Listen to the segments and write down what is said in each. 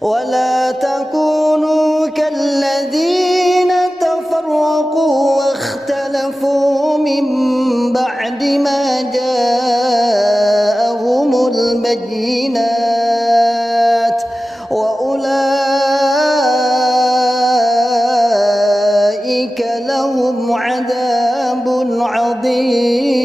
ولا تكونوا كالذين تفرقوا واختلفوا من بعد ما جاءهم البينات وأولئك لهم عذاب عظيم.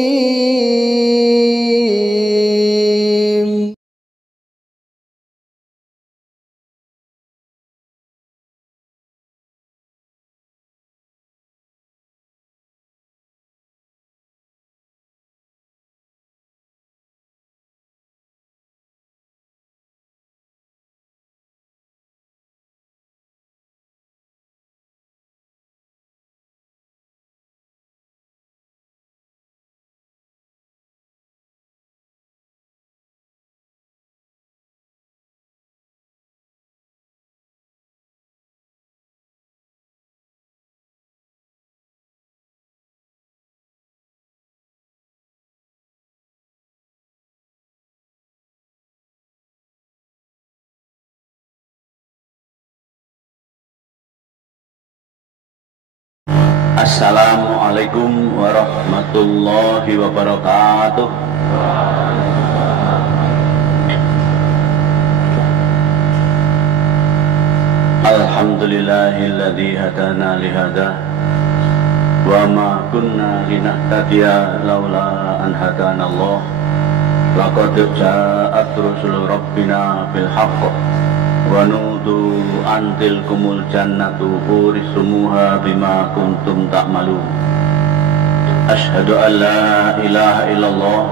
Assalamualaikum warahmatullahi wabarakatuh. Alhamdulillahilladzi hadana lihada wa ma kunna linahtadiya laula an hadanallah. Laqad ja'at rusul rabbina bil haqq wa nudu antil kumul jannatu urisumuha bima kuntum ta'malun. Ashhadu an la ilaha illallah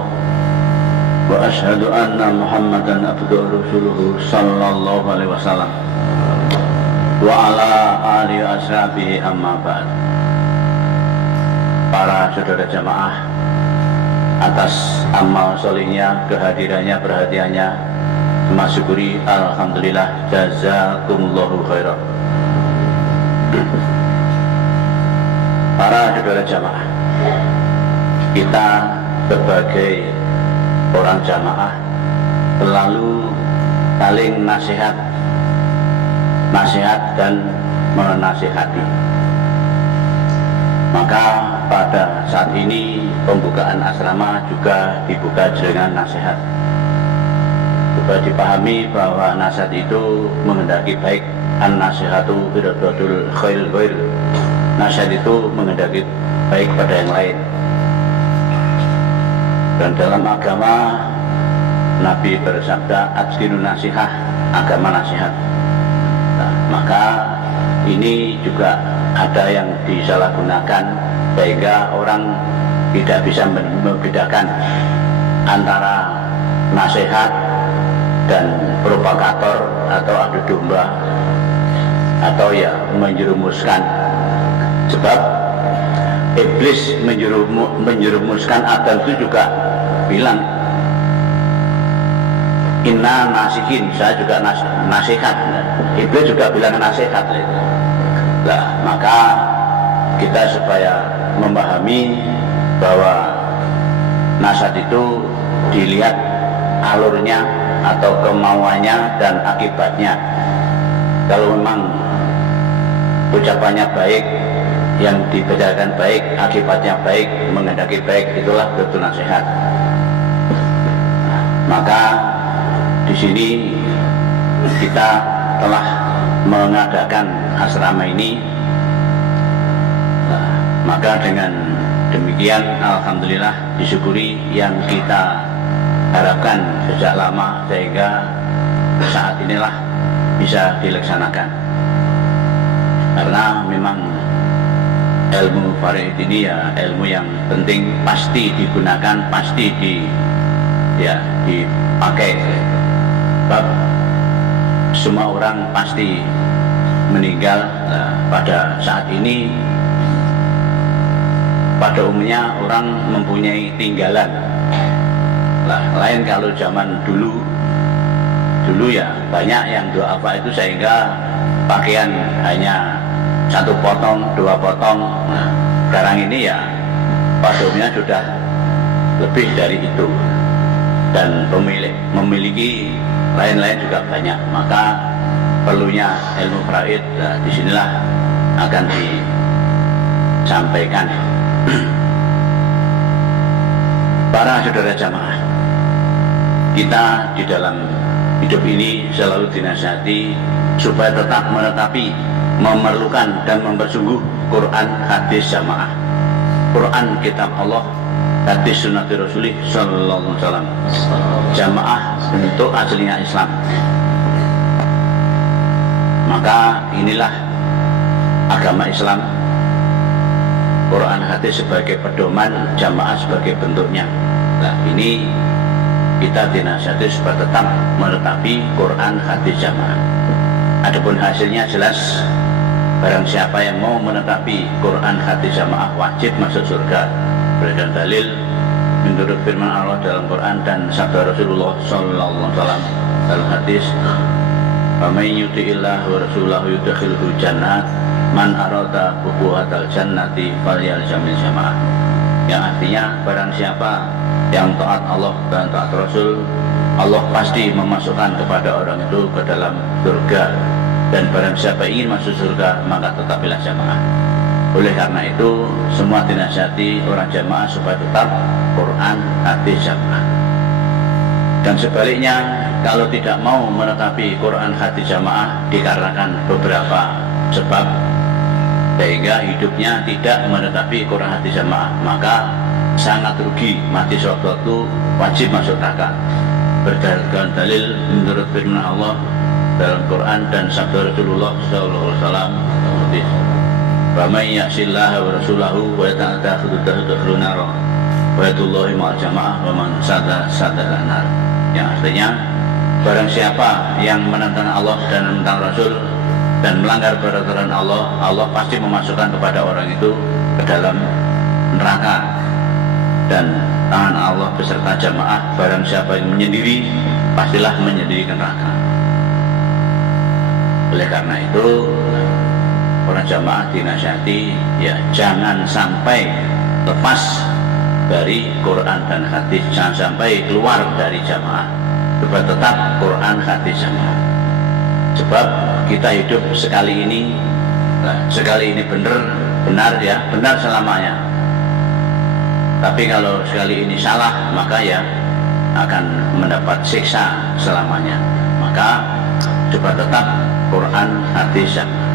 wa ashhadu anna muhammadan abduhu rasuluhu sallallahu alaihi wasallam wa ala alihi ashabihi amma ba'd. Para saudara jamaah, atas amal solihnya, kehadirannya, perhatiannya, masyukuri, alhamdulillah, jazakumullahu khairan. Para saudara jamaah, kita sebagai orang jamaah selalu saling nasihat dan menasihati. Maka pada saat ini pembukaan asrama juga dibuka dengan nasihat. Supaya dipahami bahwa nasihat itu menghendaki baik. An-nasihatu iradul khairil ghair. Nasihat itu menghendaki baik pada yang lain. Dan dalam agama Nabi bersabda, "Adskinu nasihah", agama nasihat. Nah, maka ini juga ada yang disalahgunakan sehingga orang tidak bisa membedakan antara nasihat dan provokator atau adu domba atau ya menjerumuskan. Sebab iblis menjerumuskan Adam itu juga bilang, inna nasihin, saya juga nasihat. Iblis juga bilang nasihat. Nah, maka kita supaya memahami bahwa nasihat itu dilihat alurnya atau kemauannya dan akibatnya. Kalau memang ucapannya baik, yang dibicarakan baik, akibatnya baik, menghendaki baik, itulah betul nasihat. Maka di sini kita telah mengadakan asrama ini. Nah, maka dengan demikian alhamdulillah disyukuri yang kita harapkan sejak lama sehingga saat inilah bisa dilaksanakan. Karena memang ilmu faraid ini ya ilmu yang penting, pasti digunakan, pasti dipakai. Sebab semua orang pasti meninggal. Nah, pada saat ini pada umumnya orang mempunyai tinggalan. Lah, lain kalau zaman dulu ya banyak yang doa itu sehingga pakaian hanya 1 potong, 2 potong. Nah, sekarang ini ya pada umumnya sudah lebih dari itu dan memiliki lain-lain juga banyak. Maka perlunya ilmu faraid, nah, disinilah akan disampaikan. Para saudara jamaah, kita di dalam hidup ini selalu dinasihati supaya tetap menetapi, memerlukan dan mempersungguh Quran, hadis, jamaah. Quran kitab Allah, hadis sunnah Rasulullah sallallahu alaihi wasallam. Jamaah bentuk aslinya Islam. Maka inilah agama Islam. Quran, hadis sebagai pedoman, jamaah sebagai bentuknya. Nah, ini kita dinasihati supaya tetap menetapi Quran, hadis, jamaah. Adapun hasilnya jelas, barang siapa yang mau menetapi Quran, hadis, jamaah wajib masuk surga. Berdasarkan dalil menurut firman Allah dalam Quran dan sabda Rasulullah sallallahu alaihi wasallam dalam hadis, "Faman yuti'illah wa rasulahu yudkhilhu jannat man arada bubuhatal jannati falyalzamil jamaah." Yang artinya barang siapa yang taat Allah dan taat Rasul, Allah pasti memasukkan kepada orang itu ke dalam surga. Dan barang siapa ingin masuk surga, maka tetapilah jamaah. Oleh karena itu, semua dinasihati orang jamaah supaya tetap Quran, hadis, jamaah. Dan sebaliknya, kalau tidak mau menetapi Quran, hadis, jamaah dikarenakan beberapa sebab, sehingga hidupnya tidak menetapi Quran, hadis, jamaah, maka sangat rugi, mati sewaktu-waktu, wajib masuk neraka. Berdasarkan dalil menurut firman Allah dalam Quran dan sabda Rasulullah SAW, "Wa may ya'sillaha wa rasulahu wa yata'adda hududahu nar wa yatullahi ma'al jamaah wa man sadda nar." Yang artinya, barang siapa yang menentang Allah dan menentang Rasul dan melanggar peraturan Allah, Allah pasti memasukkan kepada orang itu ke dalam neraka. Dan tangan Allah beserta jamaah, barang siapa yang menyendiri, pastilah menyendiri ke neraka. Oleh karena itu, orang jamaah dinasihati, ya jangan sampai lepas dari Quran dan hadis, jangan sampai keluar dari jamaah, supaya tetap Quran, hadis, jamaah. Sebab kita hidup sekali ini, benar ya, benar selamanya. Tapi kalau sekali ini salah, maka ya akan mendapat siksa selamanya. Maka coba tetap Quran, hadis, jamaah.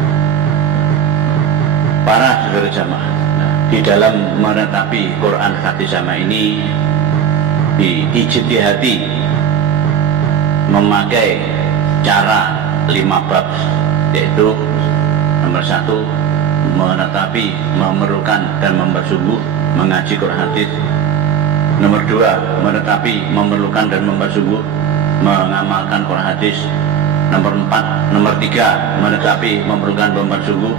Para saudara jamaah, di dalam menetapi Quran, hadis, jamaah ini diijtihadi memakai cara 5 bab, yaitu nomor 1, menetapi, memerlukan dan mempersungguh mengaji Quran, hadis. Nomor 2, menetapi, memerlukan dan mempersungguh mengamalkan Quran, hadis. Nomor 3, menetapi, memerlukan, mempersungguh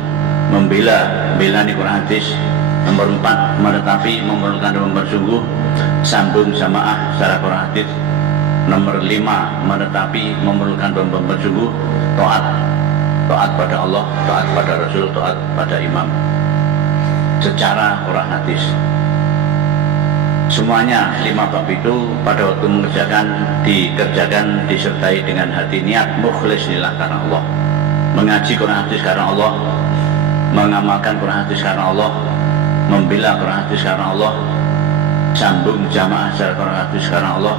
membela di Quran, hadis. Nomor 4, menetapi, memerlukan dan mempersungguh sambung jamaah secara Quran, hadis. Nomor 5, menetapi, memerlukan dan mempersungguh taat pada Allah, taat pada Rasul, taat pada imam secara Quran, hadis. Semuanya 5 bab itu pada waktu dikerjakan disertai dengan hati niat mukhlis lillah karena Allah, mengaji Quran, hadis karena Allah, mengamalkan Quran, hadis karena Allah, membela Quran, hadis karena Allah, sambung jamaah secara Quran, hadis karena Allah,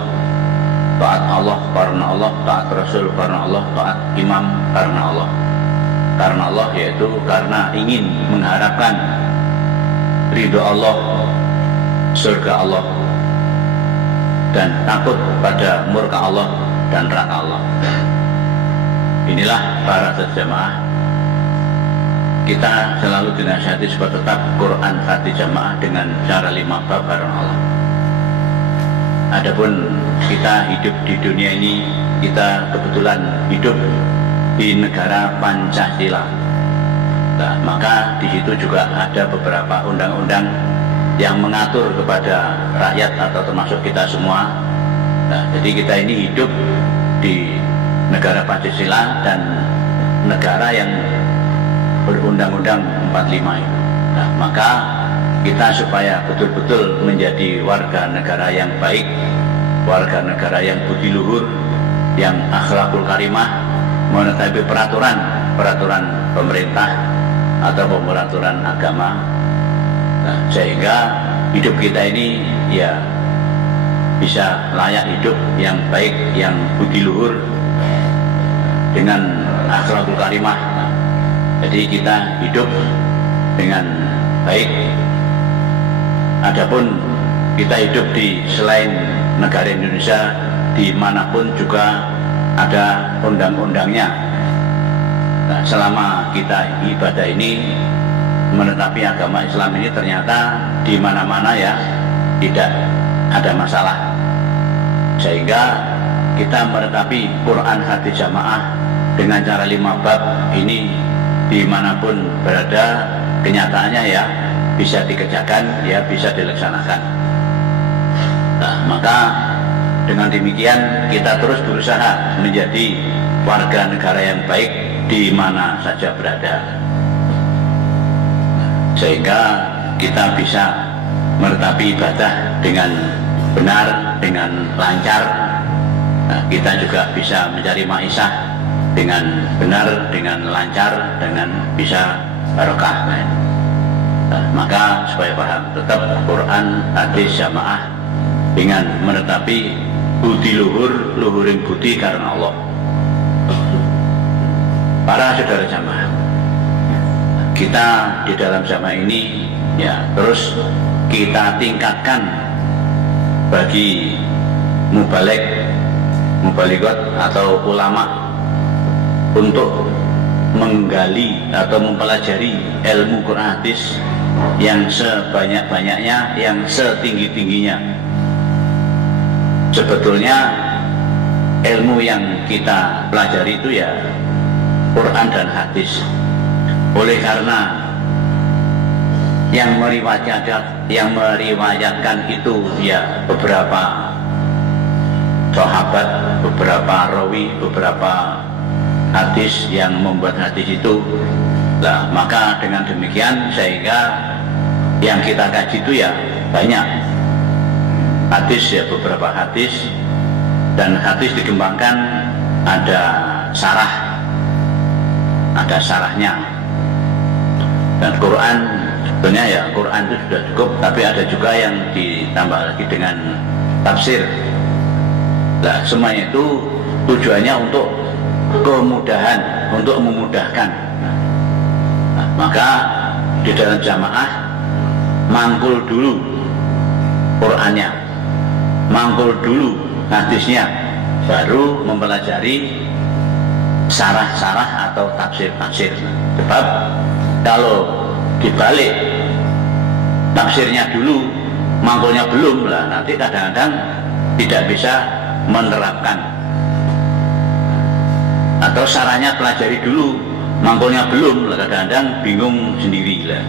taat Allah karena Allah, taat Rasul karena Allah, taat imam karena Allah. Karena Allah yaitu karena ingin mengharapkan ridho Allah, surga Allah, dan takut pada murka Allah dan neraka Allah. Inilah para jamaah, kita selalu dinasihati supaya tetap Quran, hadis, jamaah dengan cara 5 bab karena Allah. Adapun kita hidup di dunia ini, kita kebetulan hidup di negara Pancasila. Nah, maka di situ juga ada beberapa undang-undang yang mengatur kepada rakyat atau termasuk kita semua. Nah, jadi kita ini hidup di negara Pancasila dan negara yang berundang-undang 45 itu. Nah, maka kita supaya betul-betul menjadi warga negara yang baik, warga negara yang budi luhur, yang akhlakul karimah, menetapi peraturan pemerintah atau peraturan agama. Nah, sehingga hidup kita ini ya bisa layak hidup yang baik, yang budi luhur dengan akhlakul karimah. Nah, jadi kita hidup dengan baik. Adapun kita hidup di selain negara Indonesia, dimanapun juga ada undang-undangnya. Nah, selama kita ibadah ini menetapi agama Islam ini, ternyata di mana-mana ya tidak ada masalah, sehingga kita menetapi Quran hadis jamaah dengan cara 5 bab ini dimanapun berada, kenyataannya ya bisa dikerjakan, ya bisa dilaksanakan. Nah, maka dengan demikian kita terus berusaha menjadi warga negara yang baik di mana saja berada, sehingga kita bisa menetapi ibadah dengan benar, dengan lancar. Nah, kita juga bisa mencari maisah dengan benar, dengan lancar, dengan bisa barokah. Nah, maka supaya paham, tetap Quran hadis jamaah dengan menetapi budi luhur, luhurin budi karena Allah. Para saudara jamaah, kita di dalam jamaah ini ya terus kita tingkatkan bagi mubalighat atau ulama untuk menggali atau mempelajari ilmu Quran hadis yang sebanyak-banyaknya, yang setinggi-tingginya. Sebetulnya ilmu yang kita pelajari itu ya Quran dan hadis. Oleh karena yang meriwayatkan itu ya beberapa sahabat, beberapa rawi, beberapa hadis yang membuat hadis itu. Nah, maka dengan demikian sehingga yang kita kaji itu ya banyak hadis, ya beberapa hadis, dan hadis dikembangkan ada syarahnya. Dan Quran sebenarnya ya Quran itu sudah cukup, tapi ada juga yang ditambah lagi dengan tafsir. Nah, semuanya itu tujuannya untuk kemudahan, untuk memudahkan. Nah, maka di dalam jamaah mangkul dulu Qurannya, mangkul dulu hadisnya, baru mempelajari syarah-syarah atau tafsir-tafsir. Sebab kalau dibalik tafsirnya dulu, mangkulnya belum, lah nanti kadang-kadang tidak bisa menerapkan. Atau syarahnya pelajari dulu, mangkulnya belum, lah kadang-kadang bingung sendiri lah.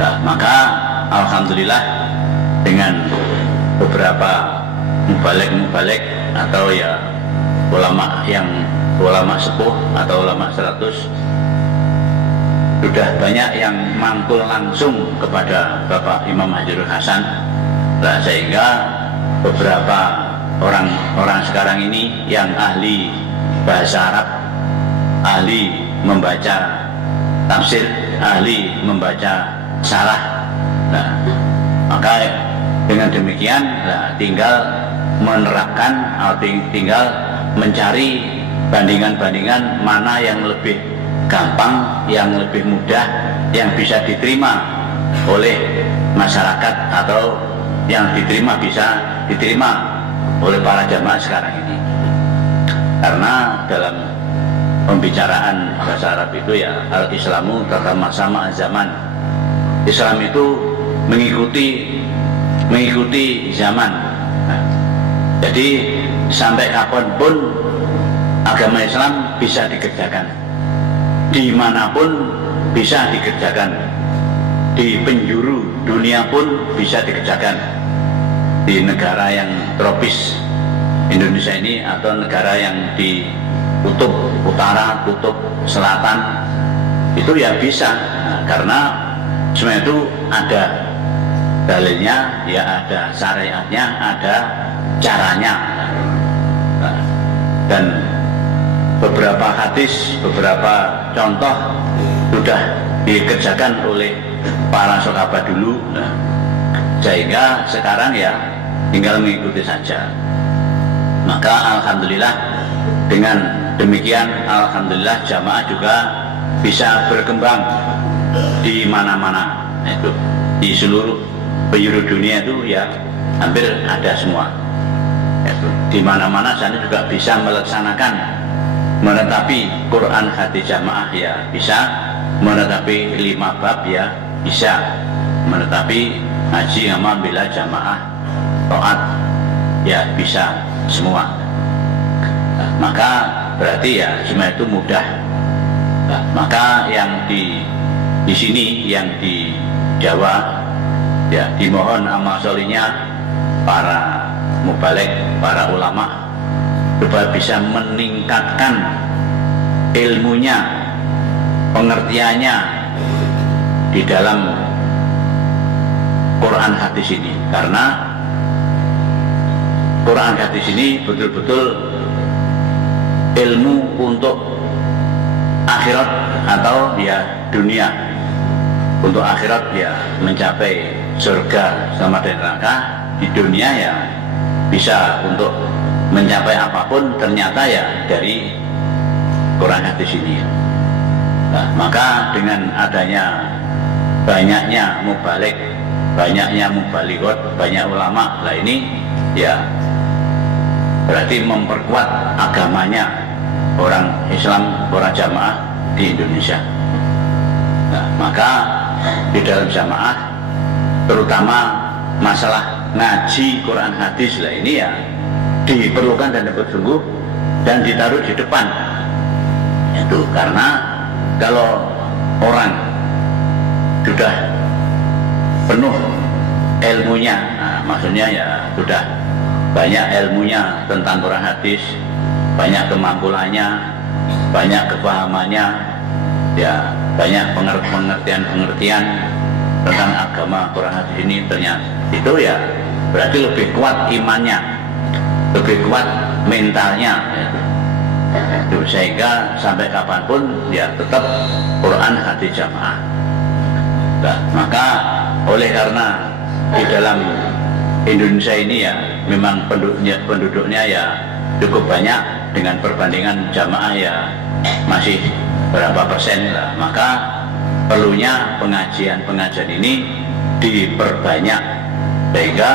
Nah, maka alhamdulillah dengan beberapa mubalik atau ya ulama sepuh atau ulama 100 sudah banyak yang mangkul langsung kepada Bapak Imam Hajirul Hasan. Nah, sehingga beberapa orang sekarang ini yang ahli bahasa Arab, ahli membaca tafsir, ahli membaca syarah. Nah, maka dengan demikian tinggal menerapkan atau tinggal mencari bandingan-bandingan mana yang lebih gampang, yang lebih mudah, yang bisa diterima oleh masyarakat atau yang bisa diterima oleh para jamaah sekarang ini. Karena dalam pembicaraan bahasa Arab itu ya al-Islamu tatama-sama zaman. Islam itu mengikuti zaman. Nah, jadi sampai kapanpun agama Islam bisa dikerjakan, dimanapun bisa dikerjakan, di penjuru dunia pun bisa dikerjakan. Di negara yang tropis Indonesia ini atau negara yang di kutub utara, kutub selatan itu ya bisa. Nah, karena semua itu ada dalilnya, ya ada syariatnya, ada caranya. Nah, dan beberapa hadis, beberapa contoh sudah dikerjakan oleh para sahabat dulu, sehingga sekarang ya tinggal mengikuti saja. Maka alhamdulillah, dengan demikian alhamdulillah jamaah juga bisa berkembang di mana-mana, itu di seluruh penjuru dunia itu ya hampir ada semua. Di mana-mana sana juga bisa melaksanakan, menetapi Quran hadis jamaah ya bisa, menetapi 5 bab ya bisa, menetapi haji amal bila jamaah taat ya bisa semua. Maka berarti ya semua itu mudah. Maka yang di sini, yang di Jawa ya dimohon amal solihnya para mubalik, para ulama supaya bisa meningkatkan ilmunya, pengertiannya di dalam Quran hadis ini, karena Quran hadis ini betul-betul ilmu untuk akhirat atau ya dunia. Untuk akhirat ya mencapai surga sama dan neraka, di dunia ya bisa untuk mencapai apapun ternyata ya dari Quran hadis ini. Nah, maka dengan adanya banyaknya mubalik, banyaknya mubalighot, banyak ulama lah ini ya berarti memperkuat agamanya orang Islam, orang jamaah di Indonesia. Nah, maka di dalam jamaah terutama masalah ngaji Quran hadis lah ini ya diperlukan dan bersungguh dan ditaruh di depan. Itu karena kalau orang sudah penuh ilmunya, nah, maksudnya ya sudah banyak ilmunya tentang Quran hadis, banyak kemampuannya, banyak kepahamannya, ya banyak pengertian tentang agama Quran hadis ini, ternyata itu ya berarti lebih kuat imannya, lebih kuat mentalnya, itu sehingga sampai kapanpun ya tetap Quran hadis jamaah. Nah, maka oleh karena di dalam Indonesia ini ya memang penduduknya ya cukup banyak dengan perbandingan jamaah ya masih berapa persen lah, maka perlunya pengajian ini diperbanyak sehingga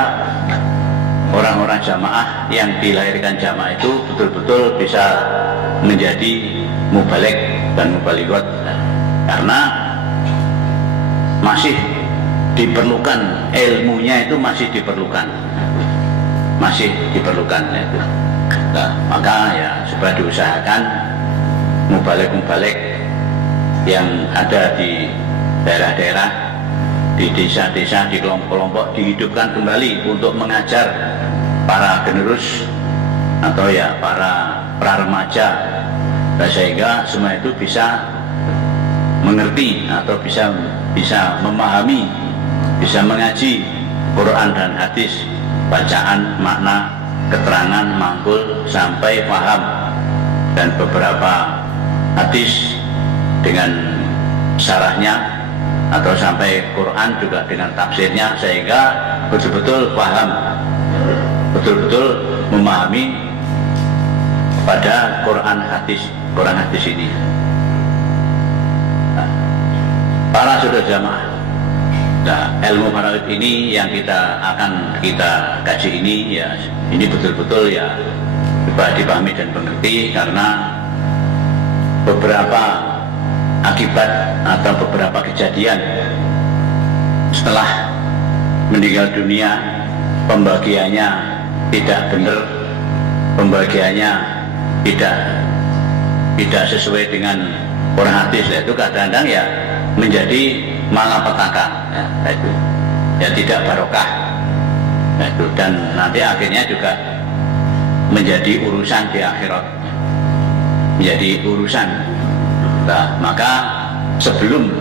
orang-orang jamaah yang dilahirkan jamaah itu betul-betul bisa menjadi mubalik dan mubalighot, karena masih diperlukan ilmunya, itu masih diperlukan itu. Nah, maka ya supaya diusahakan mubalik yang ada di daerah-daerah, di desa-desa, di kelompok-kelompok dihidupkan kembali untuk mengajar para generus atau ya para remaja, sehingga semua itu bisa mengerti atau bisa memahami, bisa mengaji Quran dan hadis, bacaan, makna, keterangan, mangkul sampai paham, dan beberapa hadis dengan syarahnya atau sampai Quran juga dengan tafsirnya, sehingga betul-betul paham, betul-betul memahami pada Quran hadis ini. Nah, para saudara jamaah, nah, ilmu faraid ini yang akan kita kaji ini ya, ini betul-betul ya supaya dipahami dan mengerti, karena beberapa akibat atau beberapa kejadian setelah meninggal dunia, pembagiannya tidak benar, pembagiannya tidak sesuai dengan Quran hadis, itu kadang-kadang ya menjadi malapetaka, itu ya tidak barokah, itu, dan nanti akhirnya juga menjadi urusan di akhirat, menjadi urusan. Nah, maka sebelum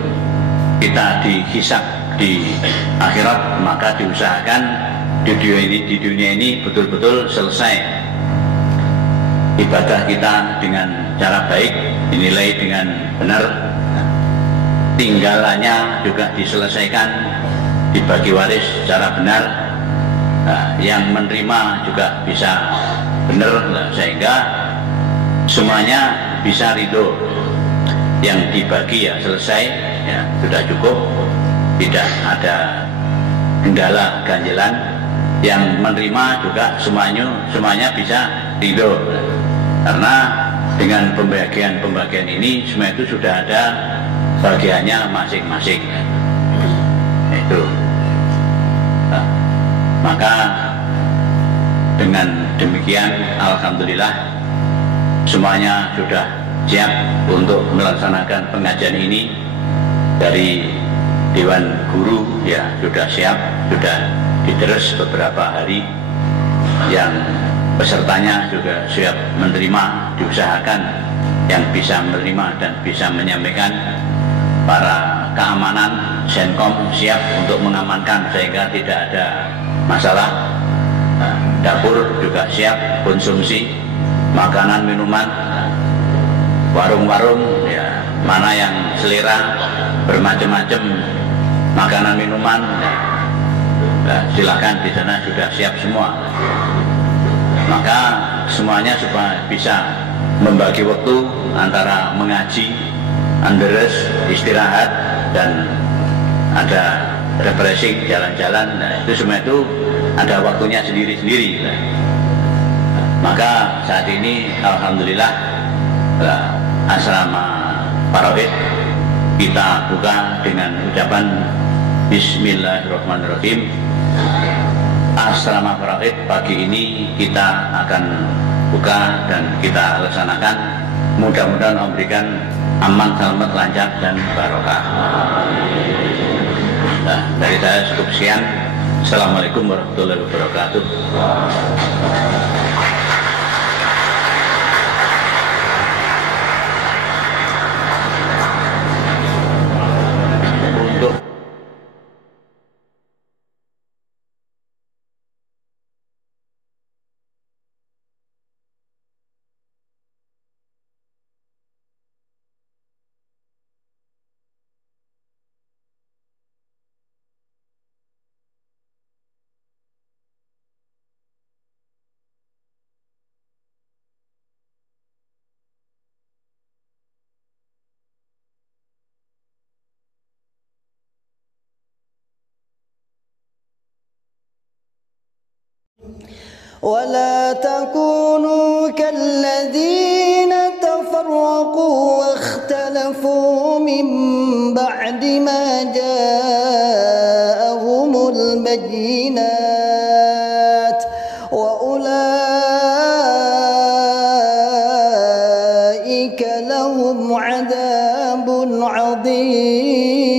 kita dihisab di akhirat, maka diusahakan di dunia ini betul-betul selesai ibadah kita dengan cara baik, dinilai dengan benar, tinggalannya juga diselesaikan, dibagi waris secara benar, yang menerima juga bisa benar, sehingga semuanya bisa ridho. Yang dibagi ya selesai, ya sudah cukup, tidak ada kendala ganjilan. Yang menerima juga semuanya bisa ridho, karena dengan pembagian ini semua itu sudah ada bagiannya masing-masing. Itu maka dengan demikian alhamdulillah semuanya sudah siap untuk melaksanakan pengajian ini. Dari Dewan Guru ya sudah siap, sudah diterus beberapa hari. Yang pesertanya juga siap menerima, diusahakan yang bisa menerima dan bisa menyampaikan. Para keamanan Senkom siap untuk mengamankan sehingga tidak ada masalah. Dapur juga siap, konsumsi makanan minuman, warung-warung ya mana yang selera bermacam-macam makanan minuman, silakan, di sana sudah siap semua. Maka semuanya supaya bisa membagi waktu antara mengaji, anderes, istirahat, dan ada refreshing, jalan-jalan, itu semua itu ada waktunya sendiri-sendiri. Maka saat ini alhamdulillah asrama Faroid kita buka dengan ucapan Bismillahirrahmanirrahim. Asrama Faroid pagi ini kita akan buka dan kita laksanakan. Mudah-mudahan memberikan aman, selamat, lancar, dan barokah. Dari saya cukup sekian. Assalamualaikum warahmatullahi wabarakatuh. ولا تكونوا كالذين تفرقوا واختلفوا من بعد ما جاءهم البينات وأولئك لهم عذاب عظيم.